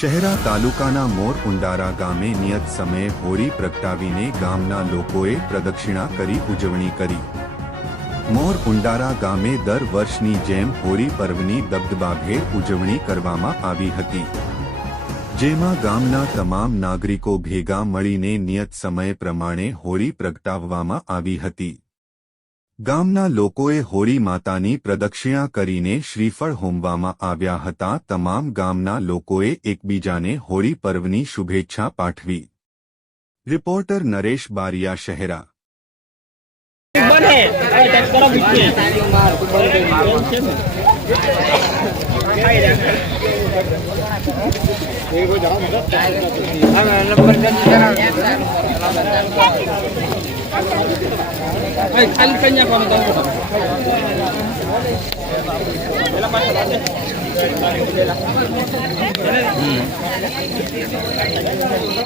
શહેરા તાલુકાના મોર ઉંડારા ગામે નિયત સમયે હોળી પ્રગટાવીને ગામના લોકોએ પ્રદક્ષિણા કરી ઉજવણી કરી. મોર ઉંડારા ગામે દર વર્ષની જેમ હોળી પર્વની દબદબાભેર ઉજવણી કરવામાં આવી હતી. જેમાં ગામના તમામ નાગરિકો ભેગા મળીને નિયત સમય પ્રમાણે હોળી પ્રગટાવવામાં આવી હતી. ગામના લોકોએ હોળી માતાની પ્રદક્ષિણા કરીને શ્રીફળ હોમવામાં આવ્યા હતા તમામ ગામના લોકોએ એકબીજાને હોળી પર્વની શુભેચ્છા પાઠવી રિપોર્ટર નરેશ બારિયા શહેરા બને হুম।